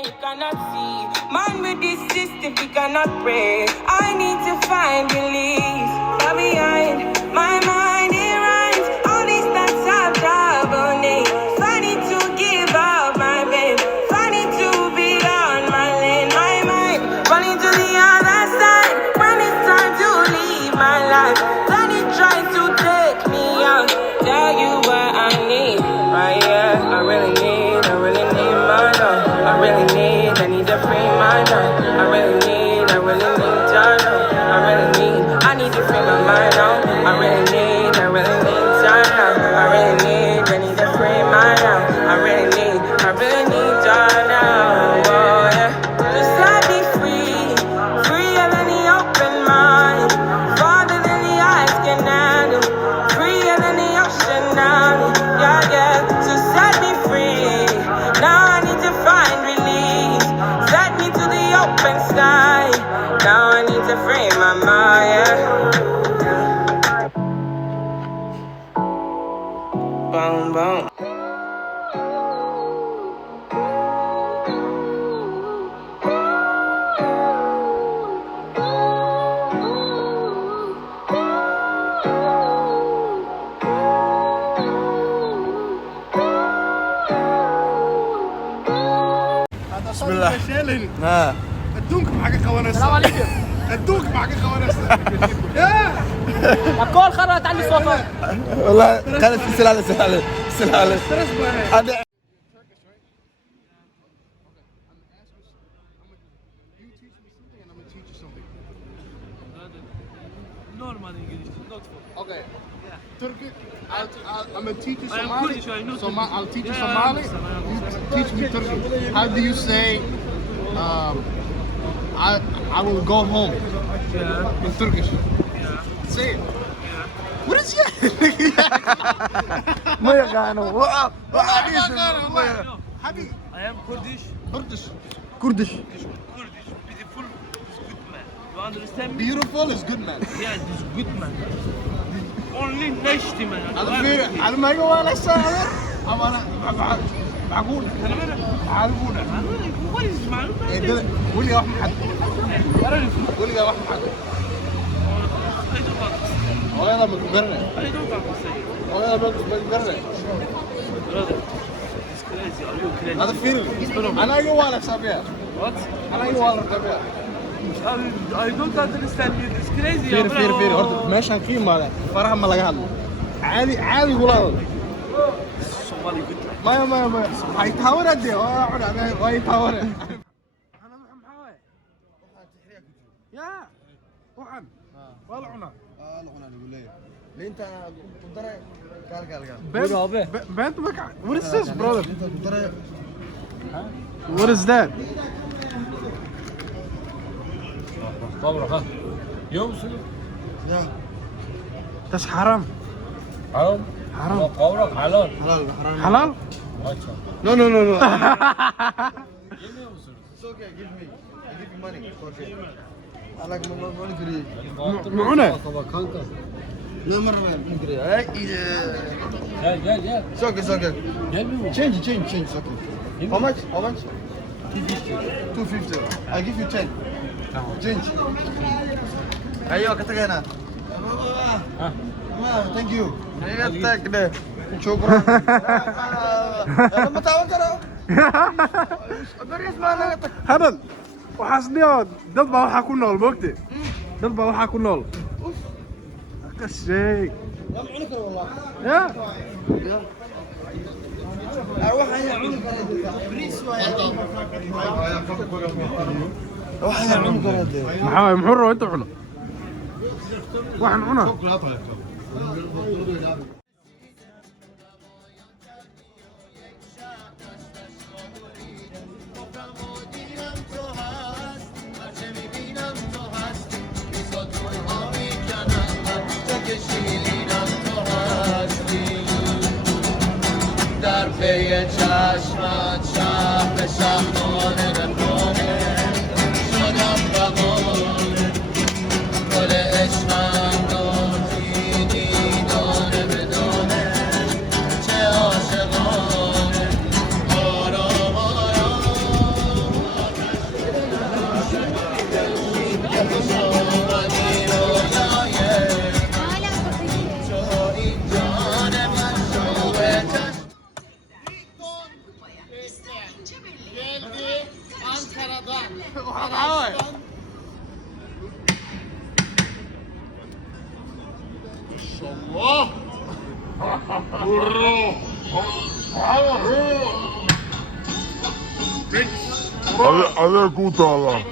and you cannot see. Man with this system, we cannot pray. I need to find relief. Far behind my mind, it rhymes. All these thoughts are troubling. Funny to give up my babe. Funny to be on my lane. My mind running to the other side. When it's time to leave my life, then it tries to take me out. Tell you what I need, right? Yeah, I really need my love. I really need to free my mind. I really need to know. I need to free my mind now. I really need to know. I need to free my mind. I really need to know. Oh yeah, just set me free, freer than the open mind, farther than the eyes can handle, freer than the ocean now. Yeah, yeah, so set me free. Now I need to find relief. Set me to the open sky. Now I need to free my mind. Yeah. Boom, boom. Bismillah. ها الدونك معك خوانس. السلام عليكم. الدونك معك خوانس. يا الكل خرجت عندي صوتك. والله كانت سلالة هذا Normal English, not for. Okay. Turkish. I'm gonna teach you I am Somali. Kurdish, I know I'll teach you Yeah, Somali. I You teach me Turkish. How do you say? I will go home Yeah, in Turkish. yeah, Say it. yeah. What is it? ما يقانو حبيبي. I am Kurdish. Kurdish. كردش Kurdish, beautiful, is good man. You understand me? Beautiful is good man. Yeah, this good man. Only nasty man. على ما يقول الساعة أنا معقول أنا مالك؟ معقول What is معلوم؟ قول لي واحد حد قول لي واحد حد I don't understand. هو هذا مقرن I don't understand. هو هذا مقرن Brother, it's crazy. Are you crazy? هذا فيلم أنا يقول أسابيع What? أنا يقول أسابيع I don't understand you. It's crazy. فير فير فير هرت ماشي هنقيم ماله فرح ما لقى هذا عادي يقول هذا Somali good man. ما هيتهور أدي ويتهور أنا محمد يا وحن والعنا انت بنت مكع What is this brother What is that Kavrak ha. Yiyor musun? That's haram Haram. haram Kavrak halal. halal Maça. No Yemiyor musunuz? It's okay, give me. I give you money. It's okay. I like money free. معونة Kanka. No مرة money free. Gel. It's okay, it's okay. Gelmiyor mu? Change. It's okay. How much? 250. I give you 10. Change. Ayo kata na. Thank you. Thank you. شكرا. لما تعاون ترى. هذا وحاسني dad baa waxaa ku nool moogte dad baa waxaa ku nool kashay ya maxaa muxuu rabo inta cuno waxaan cunaa در پی چشمت شهر به شهرانه بخونه شدم بهانه گل عشقم رو دیدی دانه به دانه چه عاشقانه آرام آرام عليك وطالع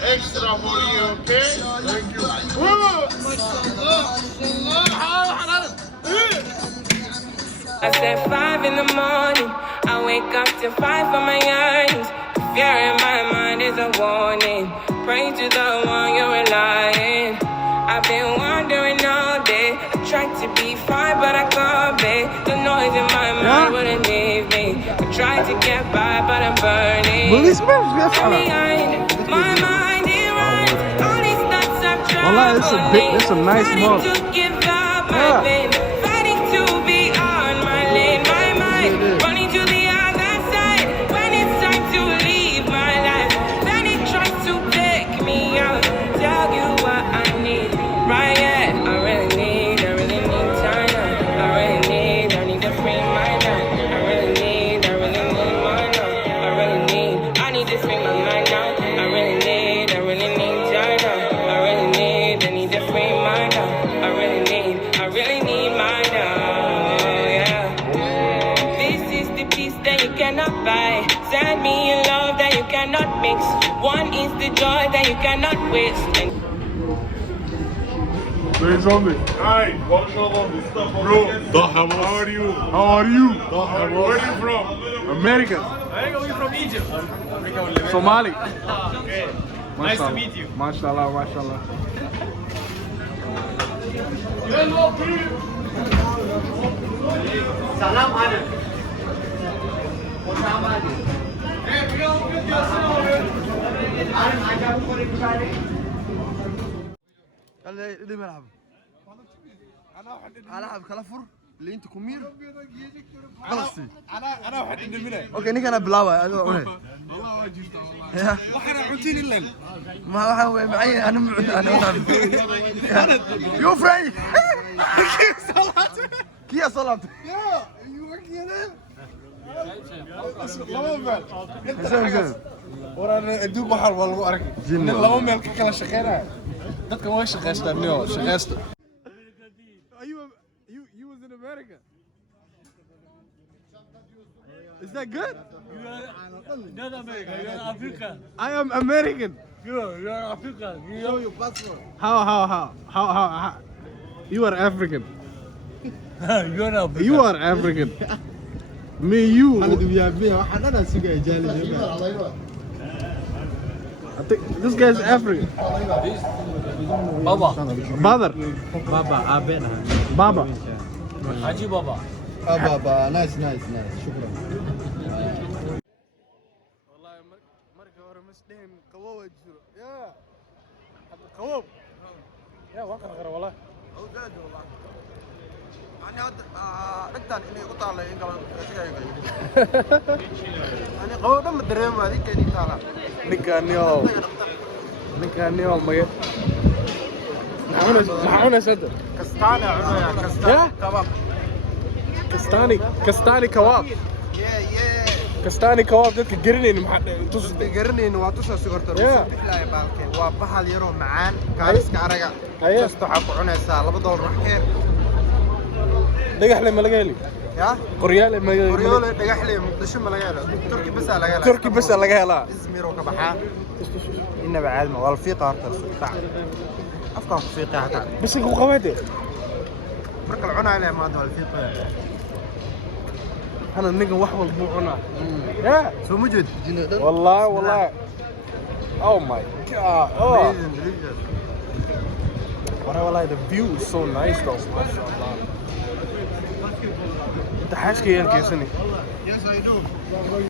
Extra for you, okay? Thank you. I said 5 in the morning, I wake up to 5 for my yearnings. Fear in my mind is a warning. Pray to the one you're relying. I've been wandering all day. I tried to be fine, but I can't be. The noise in my mind wouldn't leave me. I tried to get by, but I'm burning. Behind my mind, it runs. All these thoughts I've tried. It's a nice mug. To give up my pain. Fighting to be on my lane. My mind running to the other side. When it's time to leave my life, then it tries to take me out. Tell you what I need. Right, yeah, I really need time now. I need to free my mind. I really need my now. I need to free my mind now. I really need time now. I need to free my now. I really need my now, yeah. This is the peace that you cannot buy. Send me a love that you cannot mix. One is the joy that you cannot waste. Say something. Hi, bonjour, Bro, how are you? How are you? Where are you from? America. Where are you from Egypt? Somali. Okay. Nice to meet you. MashaAllah, MashaAllah. Salam alaikum. اللي بيلعب العب كلافور اللي انت كومير خلصتي انا واحد عند المنى اوكي نيك انا بلاوه والله واجبت والله وحنا عمتين الليل ما هو معي انا يو فري كيا صلاه يا ايوه كده laba meel inta waraan adduun baxar waa lagu arkay nin laba meel ka kala shaqeynaya dadka way shaqeystaan niyo shaqeysta you was in America. Is that good? You are not American. You are African. I am American. You are African. Show your passport. How you are African. You are African. You are African. Me, you. I think this guy's African. Baba. Brother. Baba. Haji Baba. بابا نايس شكرا والله مركه ورا مسدين قووه جرو يا حتى قووب يا واقع غير والله او زاد والله يعني رجال اني قطع لي ان يعني قوه دم دريم هذيك كاني طالع نكانيو ماي نحن سد كستاني عنا كستاني كباب كستاني كواب كستاني كواب dadka garaneen tus garaneen waa tus sugarta ruuxa bixlay baalkeen waa bahal yaro macaan kaariska araga kasta waxa ku cunaysaa $2 wax keer dhagax le ma laga heli يا qoryaale qoryoole dhagaxle muqdisho ma laga helo turki bas laga helo turki bas laga helaa izmir oo ka baxaa inaba caalma wal fiiqa horta afkaan ku fiiqa hata bas ku qabaade marka la cunaa ilaa maad wal fiiqa ana ninka wax walba uu cunaa ya soo mujid wallahi oh my god oh والله the view is so nice though ما شاء الله انت حاجة كيان كيسني Yes I do